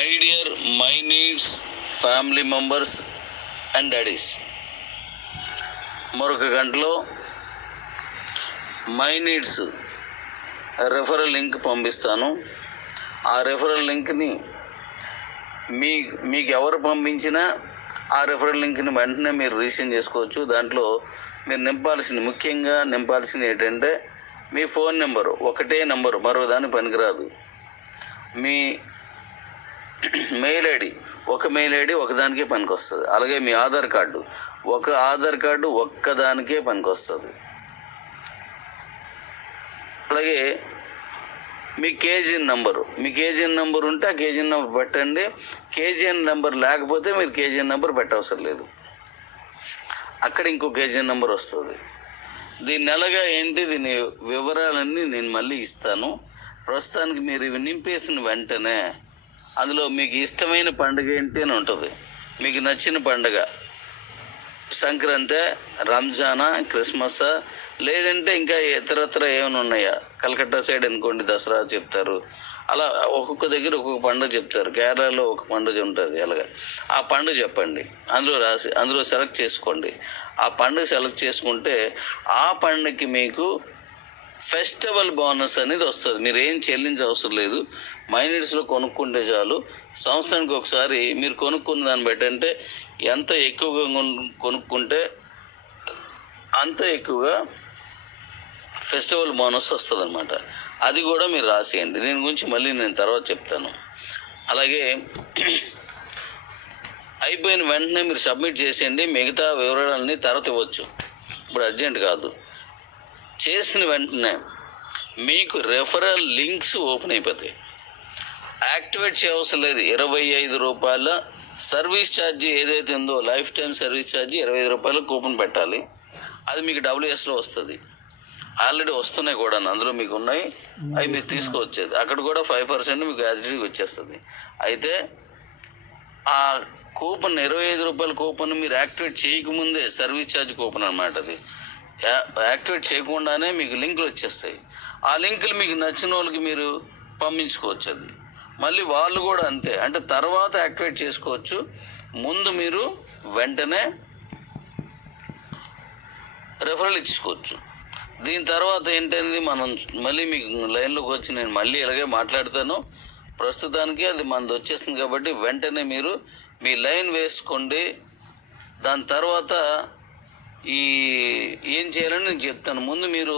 My dear my needs family members and daddy's, మరొక గంటలో my needs referral link పంపిస్తాను. ఆ రెఫరల్ లింక్ని మీకు ఎవరు పంపించినా ఆ రెఫరల్ లింక్ని వెంటనే మీరు రిజిస్టర్ చేసుకోవచ్చు. దాంట్లో మీరు ముఖ్యంగా నింపాల్సింది ఏంటంటే మీ ఫోన్ నెంబరు, ఒకటే నెంబరు, మరో దానికి పనికిరాదు. మీ మెయిల్ ఐడి, ఒక మెయిల్ ఐడి ఒకదానికే పనికొస్తుంది. అలాగే మీ ఆధార్ కార్డు, ఒక ఆధార్ కార్డు ఒక్కదానికే పనికొస్తుంది. అలాగే మీ కేజీఎన్ నెంబరు ఉంటే ఆ కేజీఎన్ నెంబర్ పెట్టండి. కేజీఎన్ నెంబర్ లేకపోతే మీరు కేజీఎన్ నెంబర్ పెట్టవసరం లేదు, అక్కడ ఇంకో కేజీఎన్ నెంబర్ వస్తుంది. దీని నెలగా ఏంటి, దీని వివరాలన్నీ నేను మళ్ళీ ఇస్తాను. ప్రస్తుతానికి మీరు ఇవి నింపేసిన వెంటనే అందులో మీకు ఇష్టమైన పండుగ ఏంటి అని ఉంటుంది. మీకు నచ్చిన పండుగ సంక్రాంతి, రంజానా, క్రిస్మస్, లేదంటే ఇంకా ఇతరత్ర ఏమైనా ఉన్నాయా? కలకత్తా సైడ్ అనుకోండి దసరా చెప్తారు, అలా ఒక్కొక్క దగ్గర ఒక్కొక్క పండుగ చెప్తారు. కేరళలో ఒక పండుగ ఉంటుంది. అలాగా ఆ పండుగ చెప్పండి, అందులో సెలెక్ట్ చేసుకోండి. ఆ పండుగ సెలెక్ట్ చేసుకుంటే ఆ పండుగకి మీకు ఫెస్టివల్ బోనస్ అనేది వస్తుంది. మీరు ఏం చెల్లించే అవసరం లేదు. మై నీడ్స్లో కొనుక్కుంటే చాలు. సంవత్సరానికి ఒకసారి మీరు కొనుక్కున్న దాన్ని బట్టి, అంటే ఎంత ఎక్కువగా కొనుక్కుంటే అంత ఎక్కువగా ఫెస్టివల్ బోనస్ వస్తుంది అనమాట. అది కూడా మీరు రాసేయండి. దీని గురించి మళ్ళీ నేను తర్వాత చెప్తాను. అలాగే అయిపోయిన వెంటనే మీరు సబ్మిట్ చేసేయండి. మిగతా వివరాలన్నీ తర్వాత ఇవ్వచ్చు, ఇప్పుడు అర్జెంట్ కాదు. చేసిన వెంటనే మీకు రెఫరల్ లింక్స్ ఓపెన్ అయిపోతాయి. యాక్టివేట్ చేయవసరం లేదు. 25 రూపాయల సర్వీస్ ఛార్జీ ఏదైతే ఉందో, లైఫ్ టైం సర్వీస్ ఛార్జీ 25 రూపాయలు కూపన్ పెట్టాలి. అది మీకు WSలో వస్తుంది. ఆల్రెడీ వస్తున్నాయి కూడా, అందులో మీకు ఉన్నాయి, అవి మీరు తీసుకొచ్చేది. అక్కడ కూడా 5% మీకు యాజిటీగా వచ్చేస్తుంది. అయితే ఆ కూపన్ 25 రూపాయల కూపన్ మీరు యాక్టివేట్ చేయకముందే, సర్వీస్ ఛార్జ్ కూపన్ అనమాట, అది యాక్టివేట్ చేయకుండానే మీకు లింకులు వచ్చేస్తాయి. ఆ లింకులు మీకు నచ్చిన వాళ్ళకి మీరు పంపించుకోవచ్చు. అది మళ్ళీ వాళ్ళు కూడా అంతే, అంటే తర్వాత యాక్టివేట్ చేసుకోవచ్చు. ముందు మీరు వెంటనే రెఫరల్ ఇచ్చుకోవచ్చు. దీని తర్వాత ఏంటనేది మనం మళ్ళీ మీకు లైన్లోకి వచ్చి నేను మళ్ళీ ఇలాగే మాట్లాడతాను. ప్రస్తుతానికి అది మనది వచ్చేస్తుంది కాబట్టి వెంటనే మీరు మీ లైన్ వేసుకోండి. దాని తర్వాత ఏం చేయాలని నేను చెప్తాను. ముందు మీరు